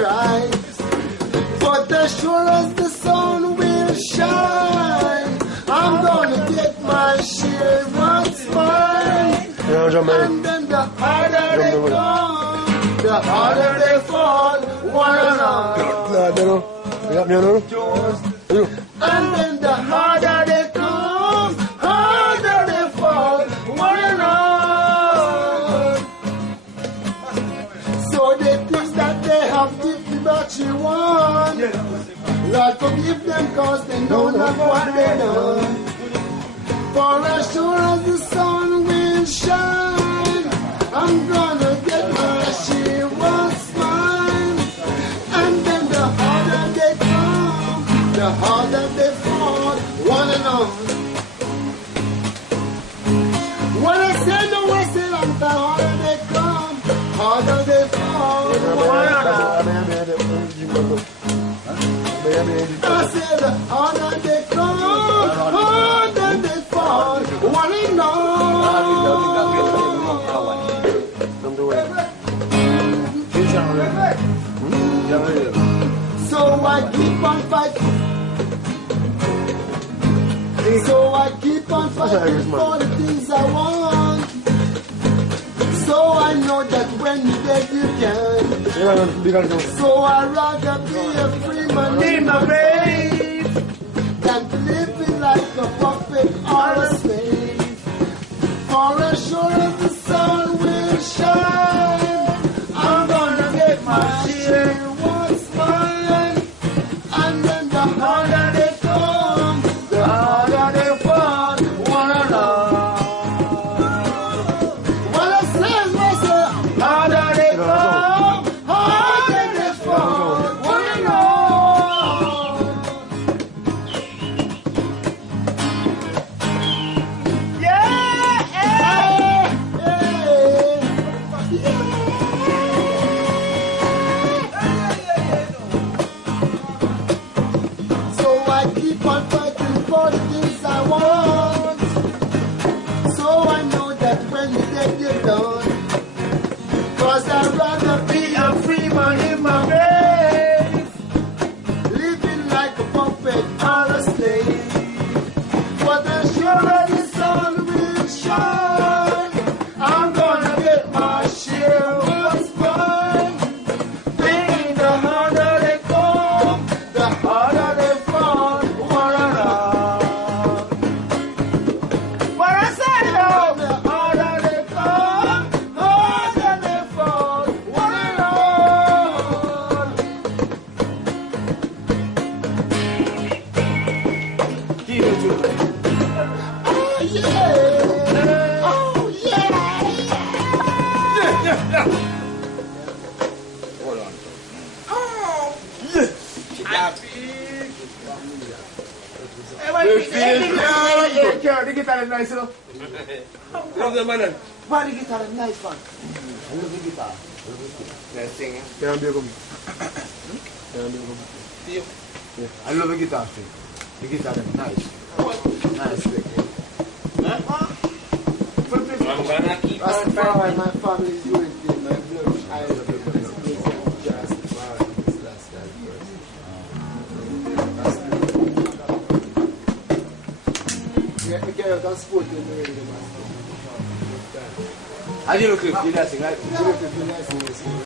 cry. But as sure as the sun will shine, I'm gonna get my share what's mine. And then the harder they come, the harder they fall, one another. And then the harder they come, harder they fall, one another. So they think that they have given what you want. Lord, forgive them cause they know not what they done. For as sure as the sun will shine, I'm gonna get my share what's mine. And then the harder they come, the harder they fall, one and all. When I say no, I say like the harder they come, harder they fall, one and all. I say the harder they come, harder they fall, one and all. So I keep on fighting. So I keep on fighting for the things I want. So I know that when you get you can. So I'd rather be a free man in my grave than living like a puppet or a slave. For as sure as the sun will shine, I'm gonna get my share what's mine. And then the harder they come, the harder they fall, one another. Well, I say, harder they come, harder they fall, one another. Yeah, So I keep on fighting for the things I want. So I know that when you get you done. Cause I'd rather be a free man in my grave, living like a puppet or a slave. But as sure as the sun will shine, I'm gonna get my share what's mine. Thinking the harder they come, the harder they fall, one another. What I say now, the harder they come, harder they fall, one another. Oh yeah, oh yeah. Hold on. Oh. The guitar is nice, you know. Love the man. Why the guitar is nice, man? I love the guitar. Let's sing. I love the guitar thing. The guitar is nice. Nice thing. I'm gonna keep on Rastafari, my family is unity, my blood. I love the yeah, we can sport in the radio. I didn't look at you, that's it.